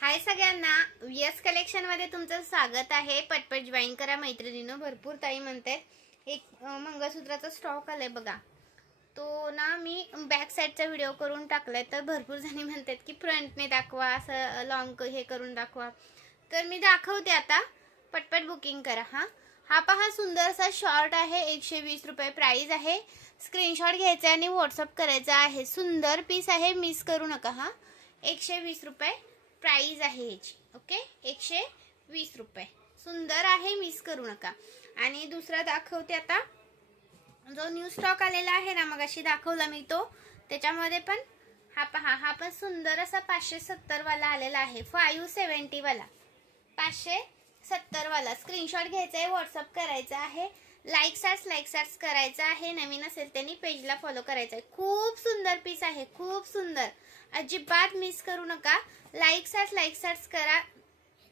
हाय सगळ्यांना, yes collection मध्ये तुमचं स्वागत आहे। पटपट जॉईन करा मैत्रिणींनो। भरपूर ताई म्हणतात एक मंगळसूत्राचा स्टॉक आलाय बघा, तो ना मी बॅक साईडचा व्हिडिओ करून टाकलाय, तर भरपूर जणी म्हणतात की फ्रंटने दाखवा, असं लॉंग हे करून दाखवा, तर मी दाखवते आता। पटपट बुकिंग करा। हा पहा, सुंदरसा शॉर्ट आहे, 120 रुपये प्राइस आहे। स्क्रीनशॉट घ्यायचा आणि व्हॉट्सअप करायचा आहे। सुंदर पीस आहे, मिस करू नका। 120 रुपये प्राइस आहे याची। ओके, 120 रुपये, सुंदर आहे, मिस करू नका। आणि दुसरा दाखवते आता, जो न्यू स्टॉक आलेला आहे ना, मगाशी दाखवला मी तो, त्याच्यामध्ये पण हा पहा, हा पण सुंदर असा 570 वाला आलेला आहे, 570 वाला, 570 वाला। स्क्रीनशॉट घ्यायचा आहे, व्हॉट्सअप करायचा आहे, लाईक्स करायचा आहे। नवीन असेल त्यांनी पेजला फॉलो करायचं आहे। खूप सुंदर पीस आहे, खूप सुंदर, अजिबात मिस करू नका। लाईक्स करा,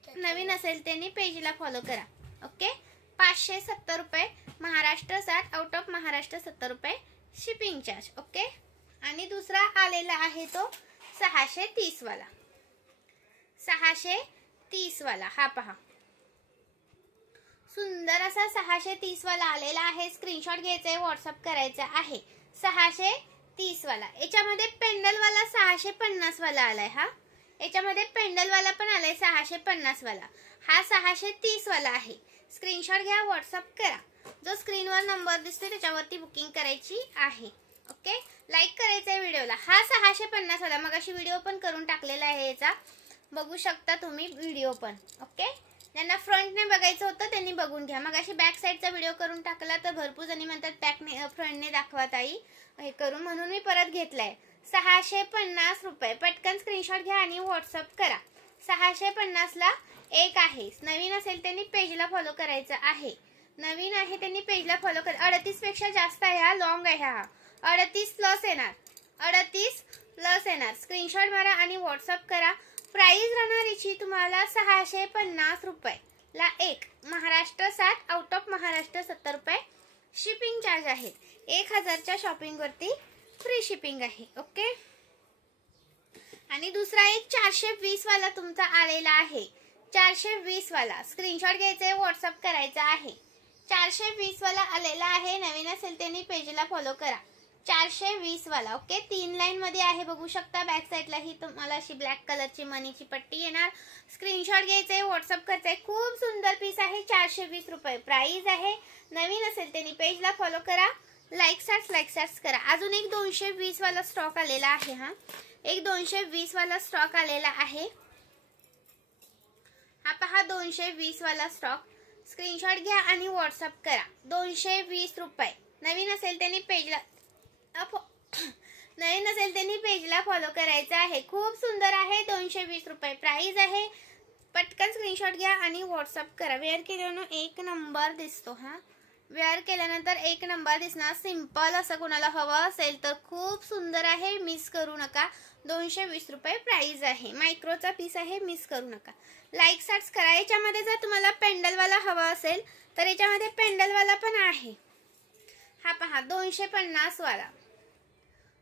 नवीन असेल त्यांनी पेजला फॉलो करा। ओके, 570 रुपये, महाराष्ट्र 60, आउट ऑफ महाराष्ट्र 70 रुपये शिपिंग चार्ज। ओके, आणि दुसरा आलेला आहे तो 630 वाला, 630 वाला। हा पहा, सुंदर असा 630 वाला आलेला आहे। स्क्रीनशॉट घ्यायचा आहे, व्हॉट्सअप करायचा आहे। 630 वाला, याच्यामध्ये पेंडल वाला 650 वाला आलाय। याच्यामध्ये पेंडल वाला पण आलाय 650 वाला। हा 630 वाला आहे। स्क्रीनशॉट घ्या, व्हॉट्सअप करा। जो स्क्रीनवर नंबर दिसतोय त्याच्यावरती बुकिंग करायची आहे। ओके, लाईक करायचं आहे व्हिडिओला। हा 650 वाला, मगाशी व्हिडिओ पण करून टाकलेला आहे, याचा बघू शकता तुम्ही व्हिडिओ पण। ओके, ज्यांना फ्रंटने बघायचं होतं त्यांनी बघून घ्या। मगाशी बॅक साईडचा व्हिडिओ करून टाकला, तर भरपूर जणी म्हणतात फ्रंटने दाखवा ताई हे करून, म्हणून मी परत घेतलाय। 650 रुपये, पटकन स्क्रीनशॉट घ्या आणि व्हॉट्सअप करा। 650 ला एक आहे। नवीन असेल त्यांनी पेजला फॉलो करायचं आहे। नवीन आहे त्यांनी पेजला फॉलो करा। 38 पेक्षा जास्त आहे, हा लॉंग आहे। हा 38 प्लस येणार, 38 प्लस येणार। स्क्रीनशॉट मारा आणि व्हॉट्सअप करा। प्राइस राहणार याची तुम्हाला 650 रुपये ला एक, महाराष्ट्र 60, आउट ऑफ महाराष्ट्र 70 रुपये शिपिंग चार्ज आहेत। 1000च्या शॉपिंग वरती फ्री शिपिंग आहे। ओके, आणि दुसरा एक 420 वाला तुमचा आलेला आहे, 420 वाला। स्क्रीनशॉट घ्यायचा आहे, व्हॉट्सअप करायचा आहे। 420 वाला आलेला आहे। नवीन असेल त्यांनी पेजला फॉलो करा। 420 वाला। ओके, 3 लाईन मध्ये आहे, बघू शकता। बॅक साईडला ही तुम्हाला अशी ब्लॅक कलरची मनीची पट्टी येणार। स्क्रीनशॉट घ्यायचा आहे, व्हॉट्सअप करायचा आहे। खूप सुंदर पीस आहे, 420 रुपये प्राइस आहे। नवीन असेल त्यांनी पेजला फॉलो करा, लाईक्स करा। अजून एक 220 वाला स्टॉक आलेला आहे। एक 220 वाला स्टॉक आलेला आहे। हा पहा, 220 वाला स्टॉक। स्क्रीनशॉट घ्या आणि व्हॉट्सअप करा। 220 रुपये। नवीन असेल त्यांनी पेजला फॉलो करायचं आहे। खूप सुंदर आहे, 220 रुपये प्राइस आहे। पटकन स्क्रीनशॉट घ्या आणि व्हॉट्सअप करा। वेअर केल्यानं एक नंबर दिसतो। वेअर केल्यानंतर एक नंबर दिसणार। सिंपल असं कोणाला हवं असेल तर खूप सुंदर आहे, मिस करू नका। 220 रुपये प्राइस आहे। मायक्रोचा पीस आहे, मिस करू नका। लाईक्स करा। याच्यामध्ये जर तुम्हाला पेंडलवाला हवा असेल तर याच्यामध्ये पेंडलवाला पण आहे। हा पहा, 250 वाला,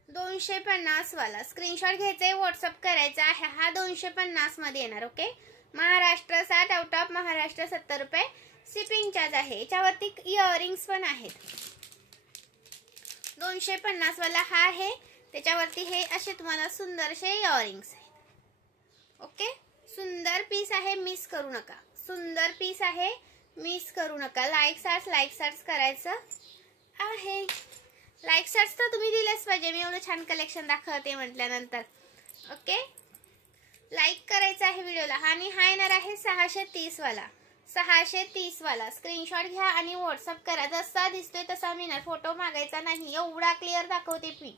250 वाला। स्क्रीनशॉट घ्यायचा आहे, व्हॉट्सअप करायचा आहे। हा 250 मध्ये येणार। Okay, Maharashtra 60, out of Maharashtra 70 रुपये शिपिंग चार्ज आहे। याच्यावरती इयरिंग्स पण आहेत। 250 वाला हा आहे, त्याच्यावरती हे असे तुम्हाला सुंदरसे इयरिंग्स आहेत। ओके, सुंदर पीस आहे, मिस करू नका। सुंदर पीस आहे, मिस करू नका। लाईक्स करायचं आहे। लाईक्स तर तुम्ही दिलेच पाहिजे, मी एवढं छान कलेक्शन दाखवते म्हटल्यानंतर। ओके, लाईक करायचं आहे व्हिडिओला। आणि हा येणार आहे 630 वाला, 630 वाला। स्क्रीनशॉट घ्या आणि व्हॉट्सअप करा। जसा दिसतोय तसा मिळणार, फोटो मागायचा नाही। एवढा क्लिअर दाखवते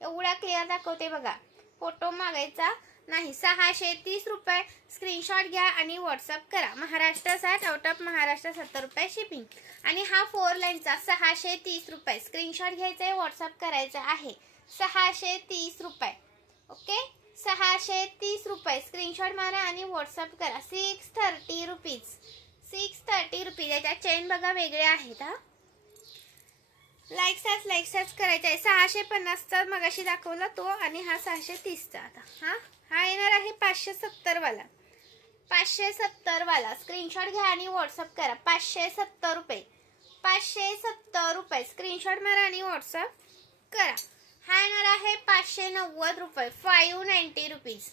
एवढा क्लिअर दाखवते बघा, फोटो मागायचा नाही। 630 रुपये। स्क्रीनशॉट घ्या आणि व्हॉट्सअप करा। महाराष्ट्र 60, आउट ऑफ महाराष्ट्र 70 रुपये शिपिंग। आणि हा 4 लाईनचा 630 रुपये। स्क्रीनशॉट घ्यायचा आहे, व्हॉट्सअप करायचा आहे। 630 रुपये। ओके, 630 रुपये। स्क्रीनशॉट मारा आणि व्हॉट्सअप करा। 630 रुपीज, 630 रुपीज। याच्या चेन बघा वेगळ्या आहेत। लाईक्स करायचे आहे। 650 चा मगाशी दाखवला तो, आणि हा 630 चा। आता हा येणार आहे 570 वाला, 570 वाला स्क्रीनशॉट घ्या आणि व्हॉट्सअप करा. 570 रुपये, 570 रुपये स्क्रीनशॉट मारा आणि व्हॉट्सअप करा. हा येणार आहे 590 रुपये, 590 रुपीज.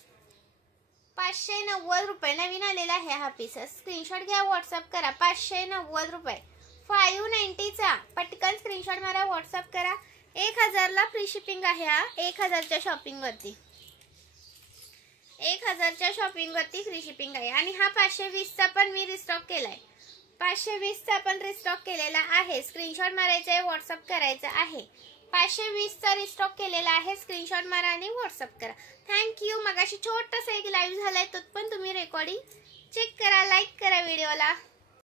590 रुपये नवीन आलेला आहे हा पीस. स्क्रीनशॉट घ्या, व्हॉट्सअप करा. 590 रुपये, 590 चा पटकन स्क्रीनशॉट मारा, व्हॉट्सअप करा. 1000 ला फ्री शिपिंग आहे हा. 1000च्या शॉपिंग वरती, 1000च्या शॉपिंग वरती फ्री शिपिंग आहे. आणि हा 520 चा पण मी रिस्टॉक केलाय. 520 चा पण रिस्टॉक केलेला आहे. स्क्रीनशॉट मारायचा आहे, व्हॉट्सअप करायचा आहे. 520 चा रिस्टॉक केलेला आहे. स्क्रीनशॉट मारा आणि व्हॉट्सअप करा. थँक्यू. मगाशी छोटासा एक लाईव्ह झालाय, तो पण तुम्ही रेकॉर्डिंग चेक करा, लाईक करा व्हिडिओला.